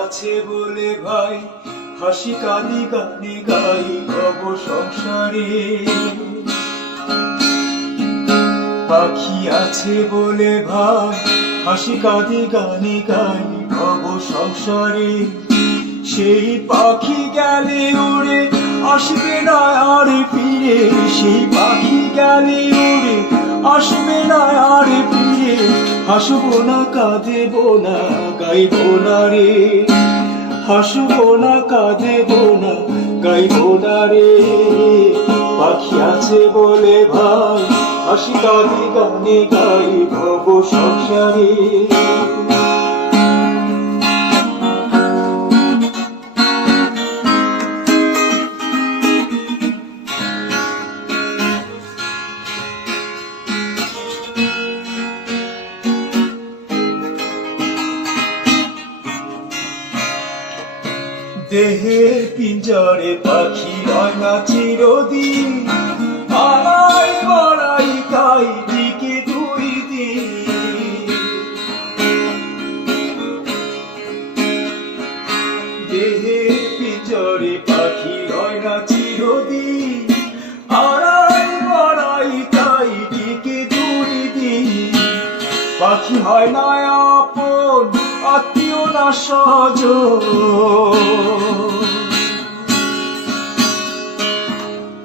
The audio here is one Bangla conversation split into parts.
আছে বলে ভাই হাসি কাঁদি গানে গাই ভব সংসারে। পাখি আছে বলে ভাই হাসি কাঁদি গানে গাই ভব সংসারে। সেই পাখি গেলে উড়ে, আসবে না আর ফিরে, সেই পাখি গেলে উড়ে হাসবো না, কাঁদেব না, গাইব না রে। হাসবো না, কাঁদেব না, গাইব না রে। পাখি আছে বলে ভাই, হাসি কাঁদে, গানে গাই, ভব সংসারে। দেহের পিঞ্জরে পাখি হয় না চিরদিন। আড়াই বড়াই তাই টিকে দুই দিন। দেহের পিঞ্জরে পাখি হয় না চিরদিন। আড়াই বড়াই তাই টিকে দুই দিন। পাখি হয় না আপন, আত্মীয় না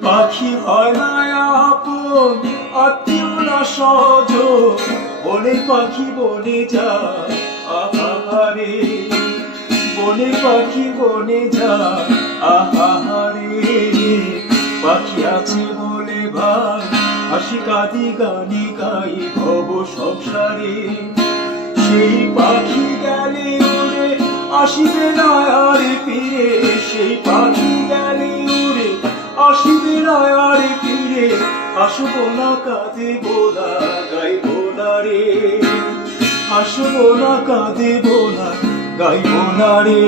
পাখি হয় না আপন আত্মীয় না সজ বনের পাখি, বনে যায় আহারে বনের পাখি, বনে যায় আহারে পাখি আছে বলে ভাই, হাসি কাঁদি, গানি গাই, ভব সংসারে। সেই পাখি গেলে উড়ে, আসিবে না আর ফিরে। সেই পাখি গেলে উড়ে, আসিবে না আর ফিরে। আসব না কাঁদে বোনা গাইব না রে। আসব না কাঁদে বোনা গাইব না রে।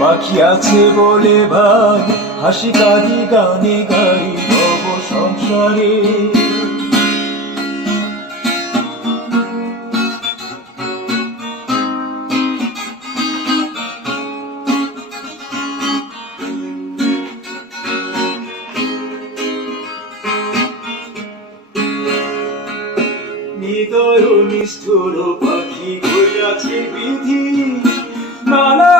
পাখি আছে বলে ভাই, হাসি কাঁদি গানে গাই সংসারে। নিদয় নিষ্ঠুর পাখি হইয়াছে বিধি। নানা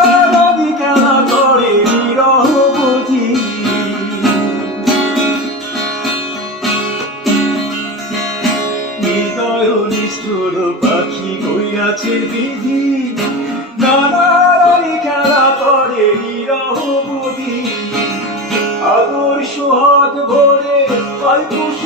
হইয়াছে বিধি। নানা নদী খেলা করে বিরহ বুঝি আদর, সোহাগ, ভরে পাই খুশি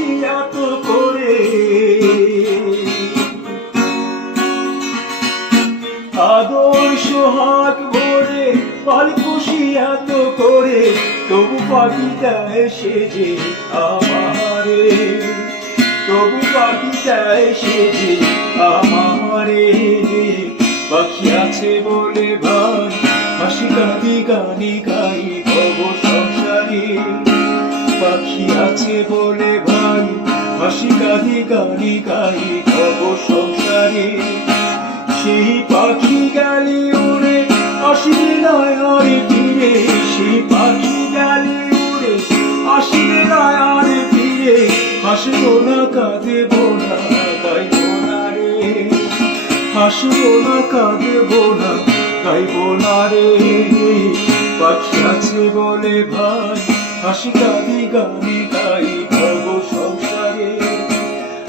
আদর সোহাগ ভরে পাল খুশি এত করে, তবু পাখিটা এসে যে আমারে। তবু পাখিটা এসে যে আমারে। পাখি আছে বলে ভাই হাসি কাঁদি গানি গাই ভব সংসারে। পাখি আছে বলে ভাই হাসি কাঁদি গানি গাই ভব হাসবো না, কাঁদেব না, গাইব না রে। পাখি আছে বলে ভাই, হাসি কাঁদি, গানে গাই ভব সংসারে।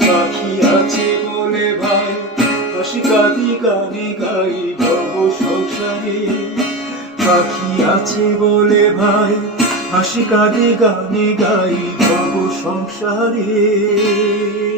পাখি আছে বলে ভাই, হাসি কাঁদি, গানে গাই ভব সংসারে। পাখি আছে বলে ভাই, হাসি কাঁদি, গানে গাই ভব সংসারে।